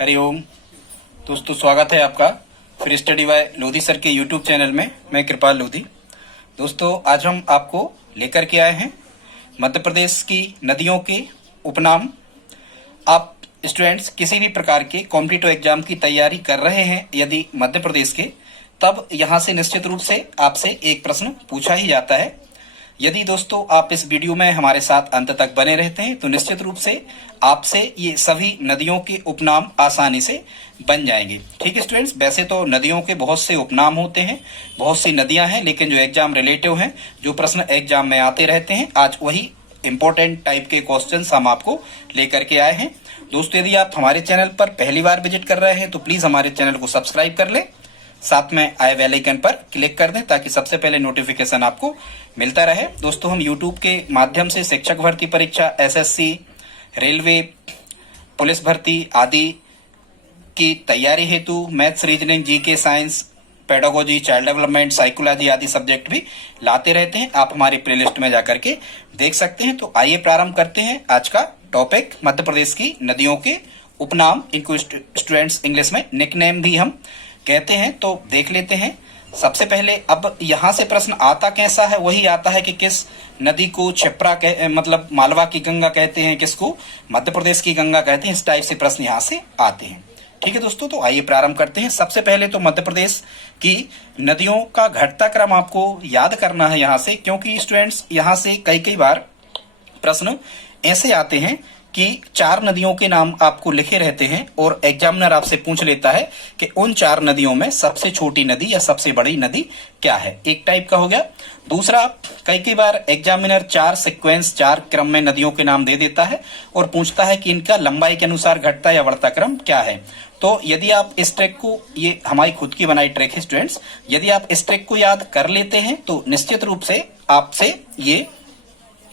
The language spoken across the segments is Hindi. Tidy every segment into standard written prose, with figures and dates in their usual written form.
हरिओम। दोस्तों, स्वागत है आपका फिर स्टडी बाय लोधी सर के यूट्यूब चैनल में। मैं कृपाल लोधी। दोस्तों, आज हम आपको लेकर के आए हैं मध्य प्रदेश की नदियों के उपनाम। आप स्टूडेंट्स किसी भी प्रकार के कॉम्पिटिटिव एग्जाम की तैयारी कर रहे हैं यदि मध्य प्रदेश के, तब यहाँ से निश्चित रूप से आपसे एक प्रश्न पूछा ही जाता है। यदि दोस्तों आप इस वीडियो में हमारे साथ अंत तक बने रहते हैं तो निश्चित रूप से आपसे ये सभी नदियों के उपनाम आसानी से बन जाएंगे। ठीक है स्टूडेंट्स, वैसे तो नदियों के बहुत से उपनाम होते हैं, बहुत सी नदियां हैं, लेकिन जो एग्जाम रिलेटिव हैं, जो प्रश्न एग्जाम में आते रहते हैं, आज वही इंपॉर्टेंट टाइप के क्वेश्चंस हम आपको लेकर के आए हैं। दोस्तों, यदि आप हमारे चैनल पर पहली बार विजिट कर रहे हैं तो प्लीज हमारे चैनल को सब्सक्राइब कर लें, साथ में आए बेल आइकन पर क्लिक कर दें ताकि सबसे पहले नोटिफिकेशन आपको मिलता रहे। दोस्तों, हम यूट्यूब के माध्यम से शिक्षक भर्ती परीक्षा, एसएससी, रेलवे, पुलिस भर्ती आदि की तैयारी हेतु maths, reasoning, GK, science, pedagogy, child development, psychology आदि सब्जेक्ट भी लाते रहते हैं। आप हमारी प्लेलिस्ट में जाकर के देख सकते हैं। तो आइए प्रारंभ करते हैं आज का टॉपिक, मध्य प्रदेश की नदियों के उपनाम। इनको स्टूडेंट्स इंग्लिश में निकनेम भी हम कहते हैं। तो देख लेते हैं। सबसे पहले अब यहाँ से प्रश्न आता कैसा है, वही आता है कि किस नदी को क्षिप्रा मतलब मालवा की गंगा कहते हैं, किसको मध्य प्रदेश की गंगा कहते हैं। इस टाइप से प्रश्न यहाँ से आते हैं। ठीक है दोस्तों, तो आइए प्रारंभ करते हैं। सबसे पहले तो मध्य प्रदेश की नदियों का घटता क्रम आपको याद करना है यहाँ से, क्योंकि स्टूडेंट्स यहाँ से कई बार प्रश्न ऐसे आते हैं कि 4 नदियों के नाम आपको लिखे रहते हैं और एग्जामिनर आपसे पूछ लेता है कि उन 4 नदियों में सबसे छोटी नदी या सबसे बड़ी नदी क्या है। एक टाइप का हो गया। दूसरा, कई बार एग्जामिनर 4 सीक्वेंस, 4 क्रम में नदियों के नाम दे देता है और पूछता है कि इनका लंबाई के अनुसार घटता या बढ़ता क्रम क्या है। तो यदि आप इस ट्रिक को, ये हमारी खुद की बनाई ट्रिक है स्टूडेंट्स, यदि आप इस ट्रिक को याद कर लेते हैं तो निश्चित रूप से आपसे ये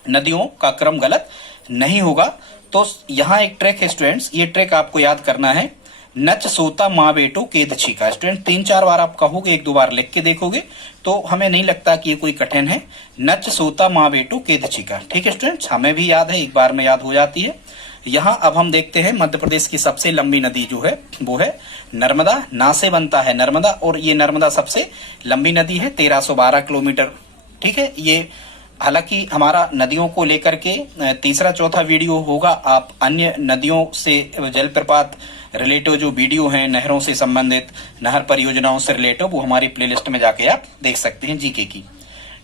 नदियों का क्रम गलत नहीं होगा। तो यहाँ एक ट्रिक है स्टूडेंट्स, ये ट्रिक आपको याद करना है। नच सोता माँ बेटो केद छिका। स्टूडेंट 3-4 बार आप कहोगे, 1-2 बार लिख के देखोगे तो हमें नहीं लगता कि ये कोई कठिन है। नच सोता माँ बेटो केद छिका। ठीक है स्टूडेंट्स, हमें भी याद है, एक बार में याद हो जाती है। यहाँ अब हम देखते हैं मध्य प्रदेश की सबसे लंबी नदी जो है वो है नर्मदा। ना से बनता है नर्मदा, और ये नर्मदा सबसे लंबी नदी है, 1312 किलोमीटर। ठीक है, ये हालांकि हमारा नदियों को लेकर के तीसरा चौथा वीडियो होगा। आप अन्य नदियों से जलप्रपात रिलेटिव जो वीडियो हैं, नहरों से संबंधित, नहर परियोजनाओं से रिलेटिव, वो हमारी प्लेलिस्ट में जाके आप देख सकते हैं जीके की।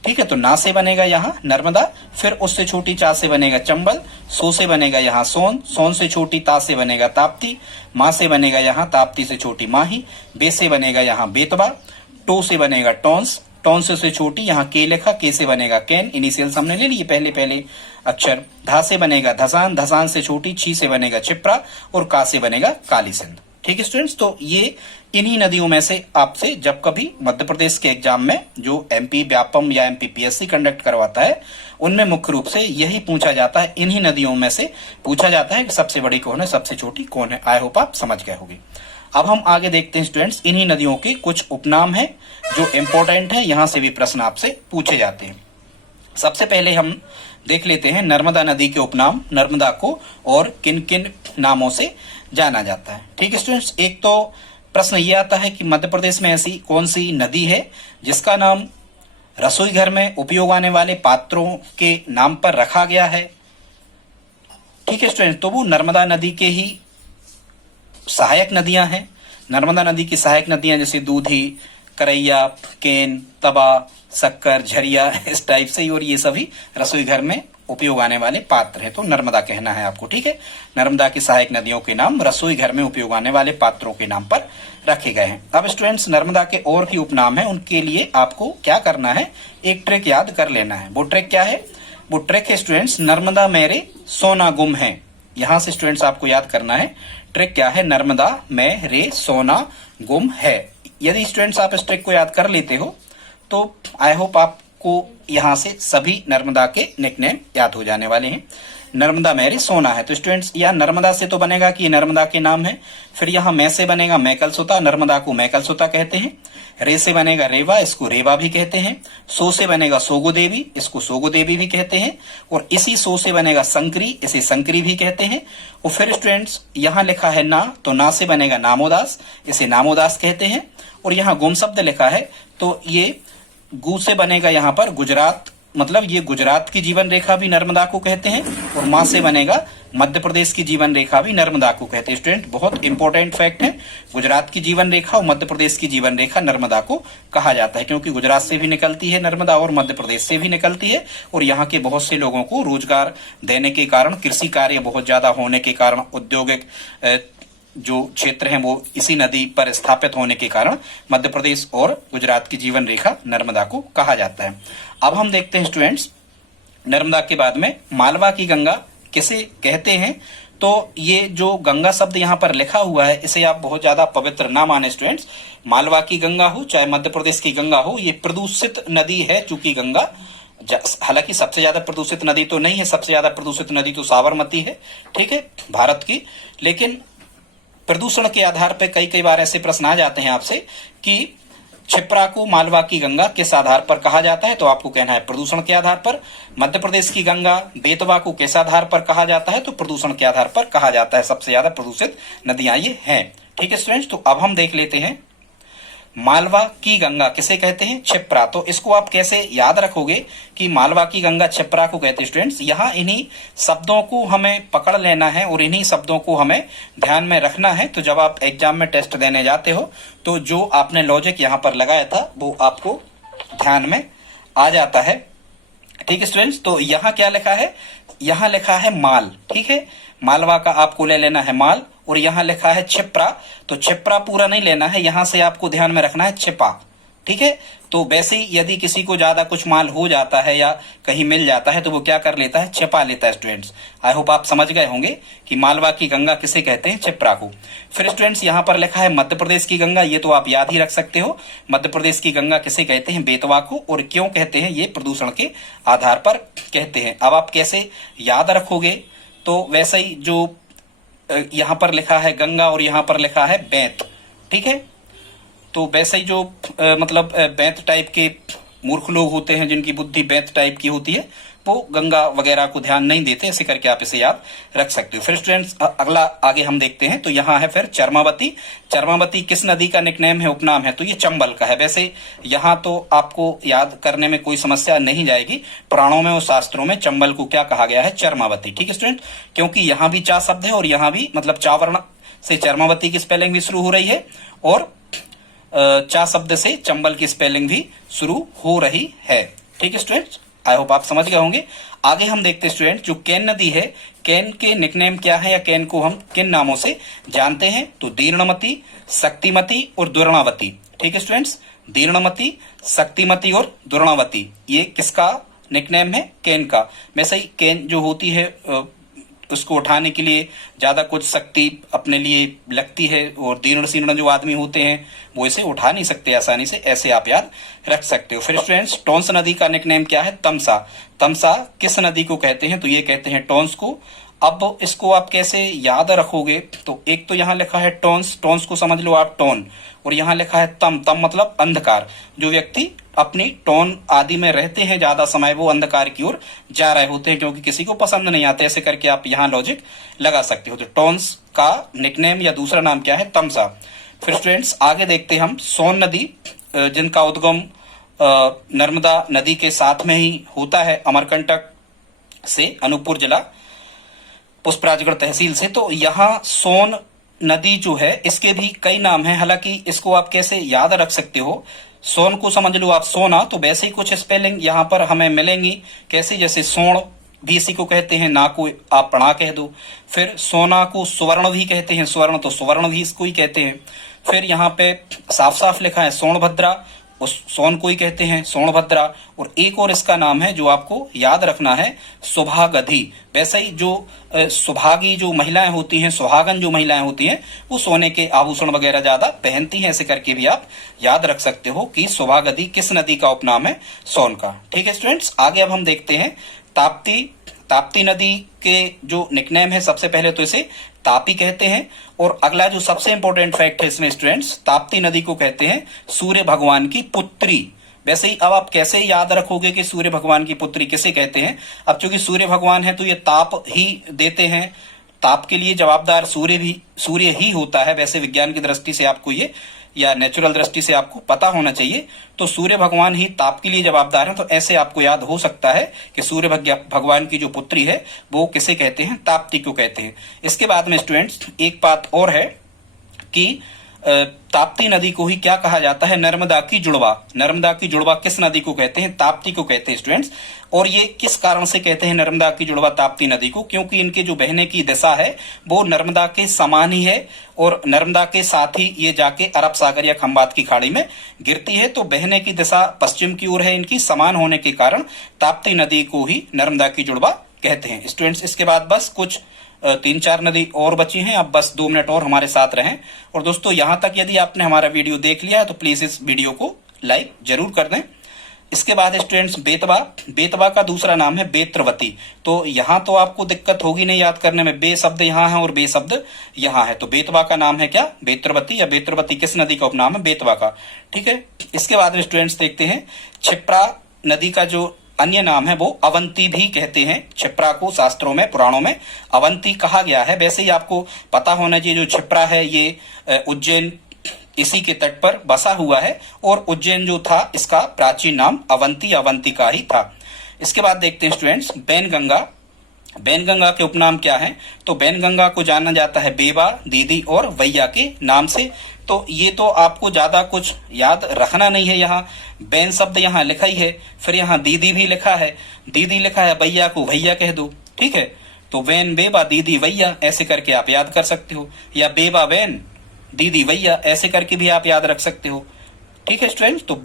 ठीक है, तो ना से बनेगा यहाँ नर्मदा, फिर उससे छोटी चा से बनेगा चंबल, सो से बनेगा यहाँ सोन, सोन से छोटी ता से बनेगा ताप्ती, माँ से बनेगा यहाँ ताप्ती से छोटी माही, बे से बनेगा यहाँ बेतबा, टो से बनेगा टॉन्स, टॉन्स से छोटी यहाँ के लिखा, के से बनेगा कैन, इनिशियल हमने ले लिए पहले अक्षर। धा से बनेगा धसान, धसान से छोटी छी से बनेगा छिप्रा, और का से बनेगा काली सिंध। ठीक है स्टूडेंट्स, तो ये इन्हीं नदियों में से आपसे जब कभी मध्य प्रदेश के एग्जाम में जो एमपी व्यापम या एमपी पीएससी कंडक्ट करवाता है, उनमें मुख्य रूप से यही पूछा जाता है। इन्हीं नदियों में से पूछा जाता है कि सबसे बड़ी कौन है, सबसे छोटी कौन है। आई होप आप समझ गए होंगे। अब हम आगे देखते हैं स्टूडेंट्स, इन्हीं नदियों के कुछ उपनाम हैं जो इंपॉर्टेंट है, यहां से भी प्रश्न आपसे पूछे जाते हैं। सबसे पहले हम देख लेते हैं नर्मदा नदी के उपनाम। नर्मदा को और किन किन नामों से जाना जाता है। ठीक है स्टूडेंट्स, एक तो प्रश्न ये आता है कि मध्य प्रदेश में ऐसी कौन सी नदी है जिसका नाम रसोई घर में उपयोग आने वाले पात्रों के नाम पर रखा गया है। ठीक है स्टूडेंट्स, तो वो नर्मदा नदी के ही सहायक नदियां हैं। नर्मदा नदी की सहायक नदियां जैसे दूधी, करैया, केन, तबा, शक्कर, झरिया, इस टाइप से, और ये सभी रसोई घर में उपयोग आने वाले पात्र हैं। तो नर्मदा कहना है आपको। ठीक है, नर्मदा की सहायक नदियों के नाम रसोई घर में उपयोग आने वाले पात्रों के नाम पर रखे गए हैं। अब स्टूडेंट्स, नर्मदा के और भी उपनाम हैं, उनके लिए आपको क्या करना है, एक ट्रिक याद कर लेना है। वो ट्रिक क्या है? वो ट्रिक है स्टूडेंट्स, नर्मदा मेरे सोना गुम है। यहां से स्टूडेंट्स आपको याद करना है ट्रिक क्या है, नर्मदा में रे सोना गुम है। यदि स्टूडेंट्स आप इस ट्रिक को याद कर लेते हो तो आई होप आपको यहां से सभी नर्मदा के निकनेम याद हो जाने वाले हैं। नर्मदा मेरी सोना है। तो स्टूडेंट्स यहाँ नर्मदा से तो बनेगा कि ये नर्मदा के नाम है, फिर यहाँ मैं से बनेगा मैकलसुता, नर्मदा को मैकलसुता कहते हैं। रे से बनेगा रेवा, इसको रेवा भी कहते हैं। सो से बनेगा सोगो देवी, इसको सोगो देवी भी कहते हैं। और इसी सो से बनेगा संकरी, इसे संकरी भी कहते हैं। और फिर स्टूडेंट्स यहाँ लिखा है ना, तो ना से बनेगा नामोदास, इसे नामोदास कहते हैं। और यहाँ गुम शब्द लिखा है तो ये गु से बनेगा यहाँ पर गुजरात, मतलब ये गुजरात की जीवन रेखा भी नर्मदा को कहते हैं। और मां से बनेगा मध्य प्रदेश की जीवन रेखा भी नर्मदा को कहते हैं। स्टूडेंट बहुत इंपॉर्टेंट फैक्ट है, गुजरात की जीवन रेखा और मध्य प्रदेश की जीवन रेखा नर्मदा को कहा जाता है, क्योंकि गुजरात से भी निकलती है नर्मदा और मध्य प्रदेश से भी निकलती है। और यहाँ के बहुत से लोगों को रोजगार देने के कारण, कृषि कार्य बहुत ज्यादा होने के कारण, औद्योगिक जो क्षेत्र हैं वो इसी नदी पर स्थापित होने के कारण मध्य प्रदेश और गुजरात की जीवन रेखा नर्मदा को कहा जाता है। अब हम देखते हैं स्टूडेंट्स, नर्मदा के बाद में मालवा की गंगा किसे कहते हैं। तो ये जो गंगा शब्द यहाँ पर लिखा हुआ है, इसे आप बहुत ज्यादा पवित्र ना माने स्टूडेंट्स। मालवा की गंगा हो चाहे मध्य प्रदेश की गंगा हो, ये प्रदूषित नदी है। चूंकि गंगा हालांकि सबसे ज्यादा प्रदूषित नदी तो नहीं है, सबसे ज्यादा प्रदूषित नदी तो साबरमती है, ठीक है, भारत की। लेकिन प्रदूषण के आधार पर कई बार ऐसे प्रश्न आ जाते हैं आपसे कि क्षिप्रा को मालवा की गंगा किस आधार पर कहा जाता है, तो आपको कहना है प्रदूषण के आधार पर। मध्य प्रदेश की गंगा बेतवा को किस आधार पर कहा जाता है, तो प्रदूषण के आधार पर कहा जाता है। सबसे ज्यादा प्रदूषित नदियां ये हैं, ठीक है स्टूडेंट्स। तो अब हम देख लेते हैं मालवा की गंगा किसे कहते हैं, क्षिप्रा। तो इसको आप कैसे याद रखोगे कि मालवा की गंगा क्षिप्रा को कहते हैं स्टूडेंट्स। यहाँ इन्हीं शब्दों को हमें पकड़ लेना है और इन्हीं शब्दों को हमें ध्यान में रखना है। तो जब आप एग्जाम में टेस्ट देने जाते हो तो जो आपने लॉजिक यहाँ पर लगाया था वो आपको ध्यान में आ जाता है, ठीक है स्टूडेंट्स। तो यहाँ क्या लिखा है, यहाँ लिखा है माल, ठीक है, मालवा का आपको ले लेना है माल। और यहाँ लिखा है क्षिप्रा, तो क्षिप्रा पूरा नहीं लेना है, यहां से आपको ध्यान में रखना है छिपा, ठीक है। तो वैसे ही यदि किसी को ज्यादा कुछ माल हो जाता है या कहीं मिल जाता है तो वो क्या कर लेता है, छिपा लेता है स्टूडेंट्स। आई होप आप समझ गए होंगे कि मालवा की गंगा किसे कहते हैं, क्षिप्रा को। फिर स्टूडेंट्स यहाँ पर लिखा है मध्य प्रदेश की गंगा, ये तो आप याद ही रख सकते हो। मध्य प्रदेश की गंगा किसे कहते हैं, बेतवा को। और क्यों कहते हैं, ये प्रदूषण के आधार पर कहते हैं। अब आप कैसे याद रखोगे, तो वैसे ही जो यहाँ पर लिखा है गंगा और यहाँ पर लिखा है बेंत, ठीक है। तो वैसे ही जो मतलब बेंत टाइप के मूर्ख लोग होते हैं, जिनकी बुद्धि बेंत टाइप की होती है, वो गंगा वगैरह को ध्यान नहीं देते, ऐसे करके आप इसे याद रख सकते हो। फिर स्टूडेंट्स अगला आगे हम देखते हैं, तो यहाँ है फिर चरमावती। चरमावती किस नदी का निकनेम है, उपनाम है, तो ये चंबल का है। वैसे यहाँ तो आपको याद करने में कोई समस्या नहीं जाएगी, पुराणों में और शास्त्रों में चंबल को क्या कहा गया है, चरमावती, ठीक है स्टूडेंट। क्योंकि यहाँ भी चा शब्द है और यहाँ भी मतलब चावर्ण से चरमावती की स्पेलिंग भी शुरू हो रही है और चा शब्द से चंबल की स्पेलिंग भी शुरू हो रही है, ठीक है स्टूडेंट्स। आई होप आप समझ गए होंगे। आगे हम देखते हैं स्टूडेंट, जो केन नदी है, केन के निकनेम क्या है या केन को हम किन नामों से जानते हैं, तो दीर्णमती, शक्तिमती और दुर्णावती, ठीक है स्टूडेंट्स। दीर्णमती, शक्तिमती और दुर्णावती, ये किसका निकनेम है, केन का। वैसे ही केन जो होती है उसको उठाने के लिए ज्यादा कुछ शक्ति अपने लिए लगती है, और दीर्ण शीर्ण जो आदमी होते हैं वो इसे उठा नहीं सकते आसानी से, ऐसे आप याद रख सकते हो। फिर स्टूडेंट्स टोंस नदी का निकनेम क्या है, तमसा। तमसा किस नदी को कहते हैं, तो ये कहते हैं टोंस को। अब इसको आप कैसे याद रखोगे, तो एक तो यहाँ लिखा है टोंस, टोंस को समझ लो आप टोन, और यहाँ लिखा है तम, तम मतलब अंधकार। जो व्यक्ति अपनी टोन आदि में रहते हैं ज्यादा समय, वो अंधकार की ओर जा रहे होते हैं, क्योंकि किसी को पसंद नहीं आते, ऐसे करके आप यहाँ लॉजिक लगा सकते हो। तो टोंस का निकनेम या दूसरा नाम क्या है, तमसा। फिर स्टूडेंट्स आगे देखते हैं हम सोन नदी, जिनका उद्गम नर्मदा नदी के साथ में ही होता है, अमरकंटक से, अनूपपुर जिला, पुष्पराजगढ़ तहसील से। तो यहाँ सोन नदी जो है इसके भी कई नाम हैं, हालांकि इसको आप कैसे याद रख सकते हो, सोन को समझ लो आप सोना, तो वैसे ही कुछ स्पेलिंग यहाँ पर हमें मिलेंगी, कैसे, जैसे सोण भी इसी को कहते हैं, ना को आप पढ़ा कह दो। फिर सोना को सुवर्ण भी कहते हैं, स्वर्ण तो सुवर्ण भी इसको ही कहते हैं। फिर यहाँ पे साफ साफ लिखा है सोनभद्रा, उस सोन को ही कहते हैं सोनभद्रा। और एक और इसका नाम है जो आपको याद रखना है, सुभागधी। वैसे ही जो सुभागी जो महिलाएं होती हैं, सुहागन जो महिलाएं होती हैं, वो सोने के आभूषण वगैरह ज्यादा पहनती हैं, ऐसे करके भी आप याद रख सकते हो कि सुभागधी किस नदी का उपनाम है, सोन का, ठीक है स्टूडेंट्स। आगे अब हम देखते हैं ताप्ती। ताप्ती नदी के जो निकनेम है, सबसे पहले तो इसे तापी कहते हैं। और अगला जो सबसे इंपॉर्टेंट फैक्ट है इसमें स्टूडेंट्स, ताप्ती नदी को कहते हैं सूर्य भगवान की पुत्री। वैसे ही अब आप कैसे याद रखोगे कि सूर्य भगवान की पुत्री किसे कहते हैं? अब चूंकि सूर्य भगवान है तो ये ताप ही देते हैं, ताप के लिए जवाबदार सूर्य ही होता है। वैसे विज्ञान की दृष्टि से आपको ये, या नेचुरल दृष्टि से आपको पता होना चाहिए, तो सूर्य भगवान ही ताप के लिए जवाबदार हैं। तो ऐसे आपको याद हो सकता है कि सूर्य भगवान की जो पुत्री है वो किसे कहते हैं? ताप्ती को कहते हैं। इसके बाद में स्टूडेंट्स एक बात और है कि ताप्ती नदी को ही क्या कहा जाता है? नर्मदा की जुड़वा। नर्मदा की जुड़वा किस नदी को कहते हैं? ताप्ती को कहते हैं स्टूडेंट्स। और ये किस कारण से कहते हैं नर्मदा की जुड़वा ताप्ती नदी को? क्योंकि इनके जो बहने की दिशा है वो नर्मदा के समान ही है, और नर्मदा के साथ ही ये जाके अरब सागर या खंबात की खाड़ी में गिरती है। तो बहने की दिशा पश्चिम की ओर है, इनकी समान होने के कारण ताप्ती नदी को ही नर्मदा की जुड़वा कहते हैं स्टूडेंट्स। इसके बाद बस कुछ 3-4 नदी और बची हैं। अब बस 2 मिनट और हमारे साथ रहें। और दोस्तों यहाँ तक यदि आपने हमारा वीडियो देख लिया है तो प्लीज इस वीडियो को लाइक जरूर कर दें। इसके बाद स्टूडेंट्स बेतवा। बेतवा का दूसरा नाम है बेत्रवती। तो यहाँ तो आपको दिक्कत होगी नहीं याद करने में, बे शब्द यहाँ है और बे शब्द यहाँ है। तो बेतवा का नाम है क्या? बेत्रवती। या बेत्रवती किस नदी का उपनाम है? बेतवा का। ठीक है। इसके बाद स्टूडेंट्स देखते हैं क्षिप्रा नदी का जो अन्य नाम है वो अवंती भी कहते हैं। क्षिप्रा को शास्त्रों में, पुराणों में अवंती कहा गया है। वैसे ही आपको पता होना चाहिए जो क्षिप्रा है ये उज्जैन इसी के तट पर बसा हुआ है, और उज्जैन जो था इसका प्राचीन नाम अवंतिका ही था। इसके बाद देखते हैं स्टूडेंट्स बैनगंगा। बैनगंगा के उपनाम क्या है? तो बैनगंगा को जाना जाता है बेबा, दीदी और वैया के नाम से। तो ये तो आपको ज्यादा कुछ याद रखना नहीं है। यहाँ बैन शब्द यहाँ लिखा ही है, फिर यहाँ दीदी भी लिखा है, दीदी लिखा है, भैया को भैया कह दो। ठीक है। तो वैन बेबा दीदी वैया ऐसे करके आप याद कर सकते हो, या बेबा वैन दीदी वैया ऐसे करके भी आप याद रख सकते हो। ठीक है स्टूडेंट्स। तो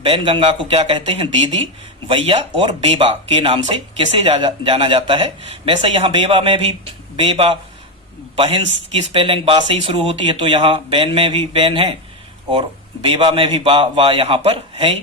बैनगंगा को क्या कहते हैं? दीदी, वैया और बेबा के नाम से किसे जाना जाता है? वैसे यहाँ बेबा में भी बेबा बहन की स्पेलिंग बा से ही शुरू होती है, तो यहाँ बैन में भी बैन है और बेबा में भी बा वा यहाँ पर है।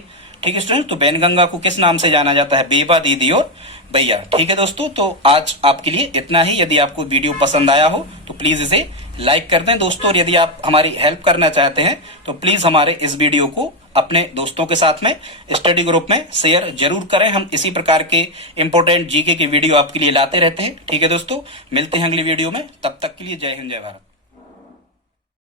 ठीक है स्टूडेंट। तो बैनगंगा को किस नाम से जाना जाता है? बेबा, दीदी और भैया। ठीक है दोस्तों, तो आज आपके लिए इतना ही। यदि आपको वीडियो पसंद आया हो तो प्लीज इसे लाइक कर दें दोस्तों। और यदि आप हमारी हेल्प करना चाहते हैं तो प्लीज हमारे इस वीडियो को अपने दोस्तों के साथ में स्टडी ग्रुप में शेयर जरूर करें। हम इसी प्रकार के इंपॉर्टेंट जीके के वीडियो आपके लिए लाते रहते हैं। ठीक है दोस्तों, मिलते हैं अगली वीडियो में। तब तक के लिए जय हिंद, जय भारत।